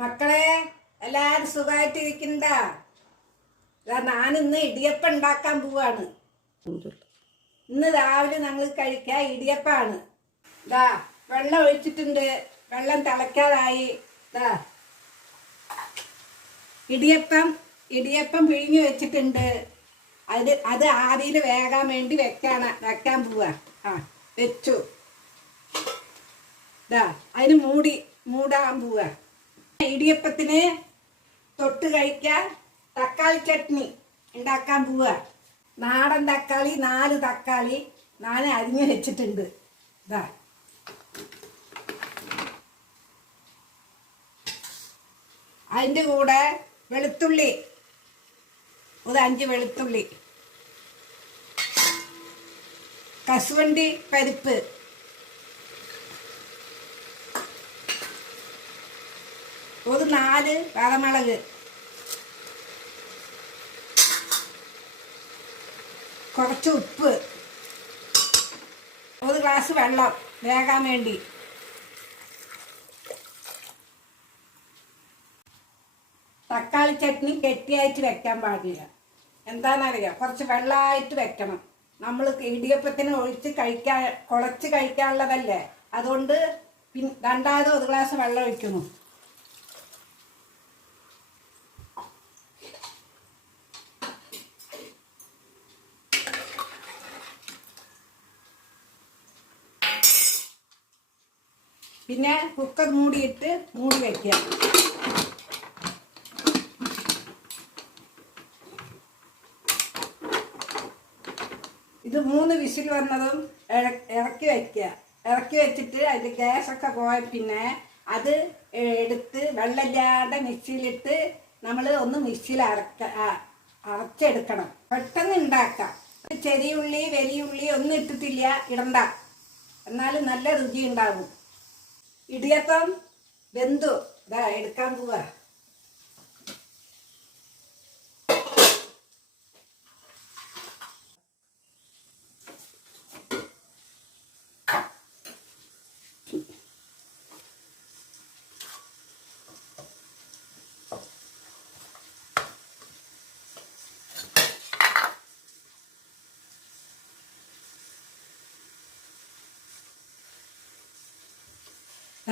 മക്കളെ സുഖമായിട്ട് ഇരിക്കണ്ട ഞാനിന്ന് ഇടിയപ്പം ഉണ്ടാക്കാൻ പോവാണ്. ഇന്ന് രാവിലെ ഞങ്ങൾ കഴിക്കാൻ ഇടിയപ്പാണ്. ദാ വെള്ളം ഒഴിച്ചിട്ടുണ്ട്. വെള്ളം തിളയ്ക്കാതായി ദാ ഇടിയപ്പം ഇടിയപ്പം പിഴിഞ്ഞു വെച്ചിട്ടുണ്ട്. അത് അത് ആവിയിൽ വേകാൻ വേണ്ടി വെക്കാണ് വെക്കാൻ പോവാ. ആ വെച്ചു. ദാ അതിന് മൂടി മൂടാൻ പോവാ. ഇടിയപ്പത്തിന് തൊട്ട് കഴിക്കാൻ തക്കാളി ചട്നി ഉണ്ടാക്കാൻ പോവുക നാടൻ തക്കാളി നാല് തക്കാളി നാല് അരിഞ്ഞു വെച്ചിട്ടുണ്ട്. ഇതാ അതിന്റെ കൂടെ വെളുത്തുള്ളി ഒരു അഞ്ച് വെളുത്തുള്ളി കസുവണ്ടി പരിപ്പ് ഒരു നാല് വറമുളക് കുറച്ച് ഉപ്പ്. ഒരു ഗ്ലാസ് വെള്ളം വേകാൻ വേണ്ടി. തക്കാളി ചട്നി കെട്ടിയായിട്ട് വെക്കാൻ പാടില്ല. എന്താണെന്നറിയാം? കുറച്ച് വെള്ളമായിട്ട് വെക്കണം. നമ്മൾ ഇടിയപ്പത്തിന് ഒഴിച്ച് കഴിക്കാൻ കുളച്ച് കഴിക്കാനുള്ളതല്ലേ? അതുകൊണ്ട് രണ്ടാമത് ഒരു ഗ്ലാസ് വെള്ളം ഒഴിക്കുന്നു. പിന്നെ കുക്കർ മൂടിയിട്ട് മൂടി വയ്ക്കുക ഇത് മൂന്ന് വിസിൽ വന്നതും ഇറ- ഇറക്കി വയ്ക്കുക ഇറക്കി വെച്ചിട്ട് അതിൽ ഗ്യാസൊക്കെ പോയ പിന്നെ അത് എടുത്ത് വെള്ളമില്ലാതെ മിക്സിയിലിട്ട് നമ്മൾ ഒന്ന് മിക്സിയിൽ അരക്ക അരച്ചെടുക്കണം. പെട്ടെന്ന് ഉണ്ടാക്കാം. ചെറിയുള്ളി വലിയ ഉള്ളി ഒന്നും ഇട്ടിട്ടില്ല ഇടണ്ട. എന്നാലും നല്ല രുചി ഉണ്ടാകും ഇടിയപ്പം വെന്തു. ഇതാ എടുക്കാൻ പോവാ.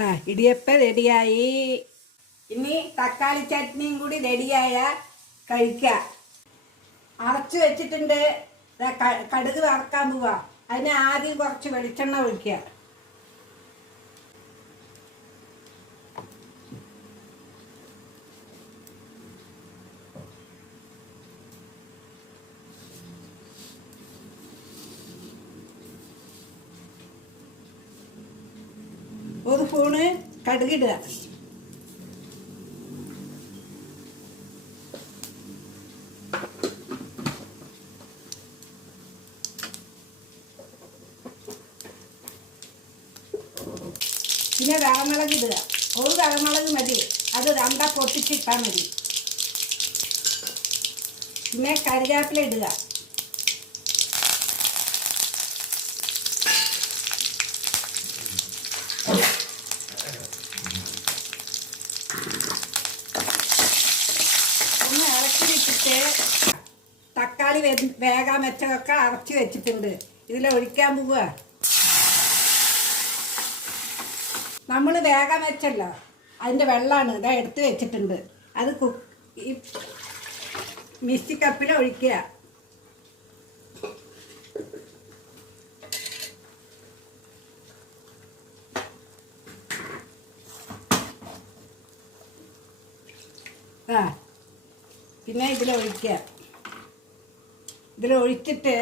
ആ ഇടിയപ്പം റെഡിയായി. ഇനി തക്കാളി ചട്നിയും കൂടി റെഡിയായ കഴിക്കുക അരച്ചു വെച്ചിട്ടുണ്ട്. കടുക് വറക്കാൻ പോവാ. അതിന് ആദ്യം കുറച്ച് വെളിച്ചെണ്ണ ഒഴിക്കുക ഒരു സ്പൂണ് കടുകിടുക. പിന്നെ കറമുളക് ഇടുക. ഒരു കറമുളക് മതി. അത് രണ്ടാ പൊട്ടിച്ചിട്ടാൽ മതി. പിന്നെ കരിവേപ്പില ഇടുക ഒന്ന് ഇറക്കി വെച്ചിട്ട് തക്കാളി വെ- വേകാൻ വെച്ചതൊക്കെ അരച്ച് വെച്ചിട്ടുണ്ട്. ഇതിൽ ഒഴിക്കാൻ പോവുക. നമ്മൾ വേഗം വെച്ചല്ലോ. അതിന്റെ വെള്ളമാണ് ഇതാ എടുത്ത് വെച്ചിട്ടുണ്ട്. അത് കുക്ക് ഈ മിക്സി കപ്പിൽ ഒഴിക്കുക. ആ. പിന്നെ ഇതിൽ ഒഴിക്കുക. ഇതിൽ ഒഴിച്ചിട്ട്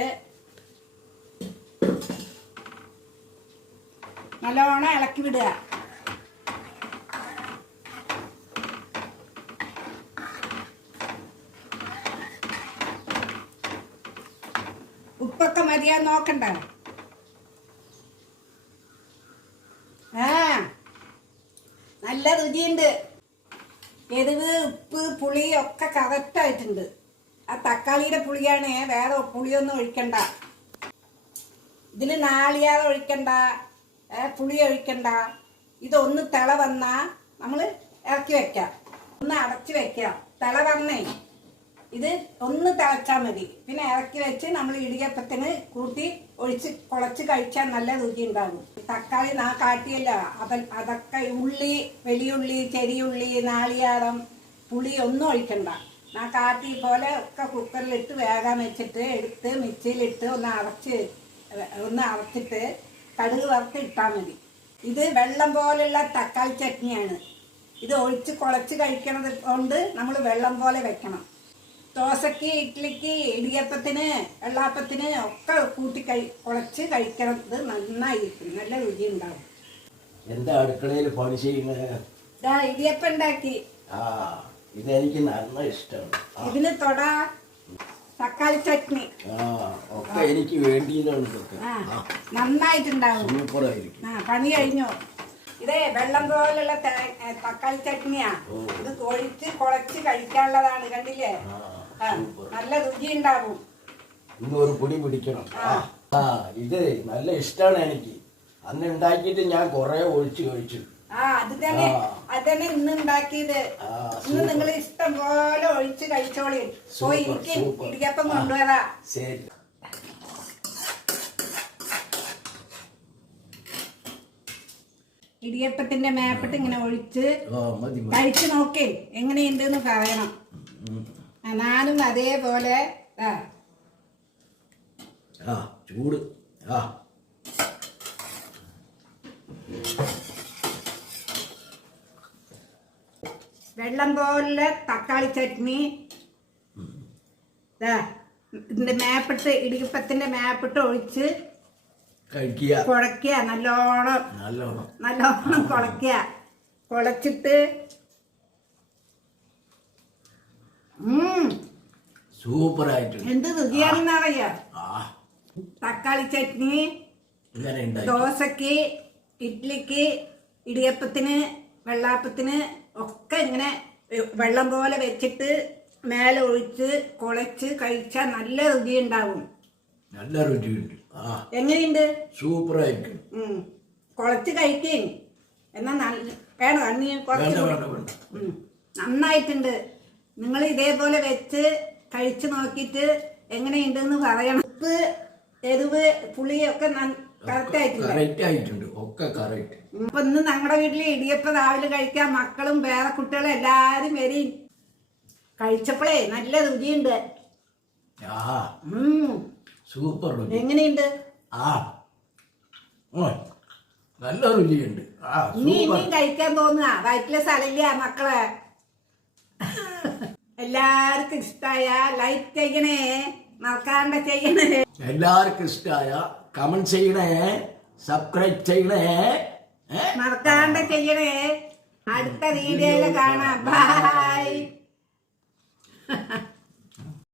നല്ലോണം ഇളക്കി വിടുക. ഉപ്പൊക്കെ മതിയാ നോക്കണ്ട. ആ നല്ല രുചിയുണ്ട്. എരിവ് ഉപ്പ് പുളി ഒക്കെ കറക്റ്റായിട്ടുണ്ട് ആ തക്കാളിയുടെ പുളിയാണ്. വേറെ പുളിയൊന്നും ഒഴിക്കണ്ട. ഇതിന് നാളിയാതെ ഒഴിക്കണ്ട. പുളി ഒഴിക്കണ്ട. ഇതൊന്ന് തിള വന്നാൽ നമ്മൾ ഇറക്കി വെക്കാം. ഒന്ന് അടച്ചു വെക്കാം. തിള വന്നേ ഇത് ഒന്ന് തിളച്ചാൽ മതി. പിന്നെ ഇറക്കി വെച്ച് നമ്മൾ ഇടിയപ്പത്തിന് കൂട്ടി ഒഴിച്ച് കുളച്ച് കഴിച്ചാൽ നല്ല രുചി ഉണ്ടാകും. തക്കാളി നാ കാട്ടിയല്ല. അത അതൊക്കെ ഉള്ളി വലിയുള്ളി ചെറിയുള്ളി നാളിയാറം പുളി ഒന്നും ഒഴിക്കണ്ട. നാ കാത്തി പോലെ ഒക്കെ കുക്കറിലിട്ട് വേഗം വെച്ചിട്ട് എടുത്ത് മിക്സിയിലിട്ട് ഒന്ന് അടച്ച് ഒന്ന് അടച്ചിട്ട് കടുക് വറുത്ത് ഇട്ടാൽ മതി. ഇത് വെള്ളം പോലുള്ള തക്കാളി ചട്നിയാണ്. ഇത് ഒഴിച്ച് കുളച്ച് കഴിക്കണത് കൊണ്ട് നമ്മൾ വെള്ളം പോലെ വെക്കണം. ദോശയ്ക്ക് ഇഡ്ഡലിക്ക് ഇടിയപ്പത്തിന് വെള്ളാപ്പത്തിന് ഒക്കെ കൂട്ടി കഴി കുളച്ച് കഴിക്കണത് നന്നായിരിക്കും. നല്ല രുചി ഉണ്ടാവും എന്താ അടുക്കളയിൽ പണി ചെയ്യുന്നത്? ഇടിയപ്പം ഉണ്ടാക്കി. ആ. ഇതെനിക്ക് നല്ല ഇഷ്ടമാണ്. ഇതിന് തൊട തക്കാളി ചട്നി. ആ ഒക്കെ എനിക്ക് വേണ്ടിയതാണ് ഇതൊക്കെ. നന്നായിട്ടുണ്ടാവും. സൂപ്പറായിരിക്കും. ആ പണി കഴിഞ്ഞു. ഇതേ വെള്ളം പോലുള്ള തക്കാളി ചട്നിയാ. ഇത് കൊഴിച്ച് കൊളച്ച് കഴിക്കാനുള്ളതാണ് കണ്ടില്ലേ? നല്ല രുചി ഉണ്ടാവും ഇന്ന് ഒരു പൊടി പിടിക്കണം. ആ ആ ഇത് നല്ല ഇഷ്ടമാണ് എനിക്ക്. അന്ന് ഉണ്ടാക്കിയിട്ട് ഞാൻ കുറെ ഒഴിച്ച് കഴിച്ചു. ആ അത് തന്നെ. അത് തന്നെ ഇന്ന് ഉണ്ടാക്കിയത്. ഇന്ന് നിങ്ങൾ ഇഷ്ടം പോലെ ഒഴിച്ച് കഴിച്ചോളി. പോയി എനിക്ക് ഇടിയപ്പം കൊണ്ടുവരാ. ശരി. ഇടിയപ്പത്തിന്റെ മേപ്പിട്ട് ഇങ്ങനെ ഒഴിച്ച് കഴിച്ചു നോക്കി. എങ്ങനെയുണ്ടെന്ന് പറയണം. ഞാനും അതേപോലെ ആ ചൂട്. ആ. വെള്ളം പോലെ തക്കാളി ചട്നി. ഇതിന്റെ മേപ്പിട്ട് ഇടിയപ്പത്തിന്റെ മേപ്പിട്ട് ഒഴിച്ച് കഴിക്കുക. കുഴക്കുക നല്ലോണം. നല്ലോണം. നല്ലോണം കുളയ്ക്കുക കുളച്ചിട്ട് സൂപ്പർ സൂപ്പറായിട്ടുണ്ട്. എന്ത് രുചിയാണെന്ന് അറിയാം? തക്കാളി ചട്നി ദോശക്ക് ഇഡ്ലിക്ക് ഇടിയപ്പത്തിന് വെള്ളാപ്പത്തിന് ഒക്കെ ഇങ്ങനെ വെള്ളം പോലെ വെച്ചിട്ട് മേലെ ഒഴിച്ച് കുളച്ച് കഴിച്ചാൽ നല്ല രുചി ഉണ്ടാവും. നല്ല രുചിയുണ്ട് എങ്ങനെയുണ്ട്? സൂപ്പറായിരിക്കും ആയിരിക്കും. കുളച്ച് കഴിക്കേ എന്നാ നല്ല വേണോ? അന്ന് കുറച്ച്. നന്നായിട്ടുണ്ട്. നിങ്ങൾ ഇതേപോലെ വെച്ച് കഴിച്ചു നോക്കിയിട്ട് എങ്ങനെയുണ്ടെന്ന് പറയണം. ഉപ്പ് എരിവ് പുളിയൊക്കെ കറക്റ്റ് ആയിട്ടുണ്ട്. ഒക്കെ കറക്റ്റ്. ഇപ്പൊ ഇന്ന് ഞങ്ങളുടെ വീട്ടിൽ ഇടിയപ്പം രാവിലെ കഴിക്കാൻ മക്കളും വേറെ കുട്ടികളും എല്ലാരും വരും കഴിച്ചപ്പോഴേ നല്ല രുചിയുണ്ട്. ആ ഉം. സൂപ്പർ രുചി. എങ്ങനെയുണ്ട്? ആ ഓ, നല്ല രുചിയുണ്ട്. ആ ഇനി സൂപ്പർ. ഇനിയും കഴിക്കാൻ തോന്നുക. വയറ്റിലെ സ്ഥലമില്ല മക്കളെ. എല്ലാവർക്കും ഇഷ്ടായ ലൈക്ക് ചെയ്യണേ മറക്കാണ്ട് ചെയ്യണേ. എല്ലാവർക്കും ഇഷ്ടമായ കമന്റ് ചെയ്യണേ. സബ്സ്ക്രൈബ് ചെയ്യണേ? മറക്കാണ്ട് ചെയ്യണേ. അടുത്ത വീഡിയോയിൽ കാണാം. ബൈ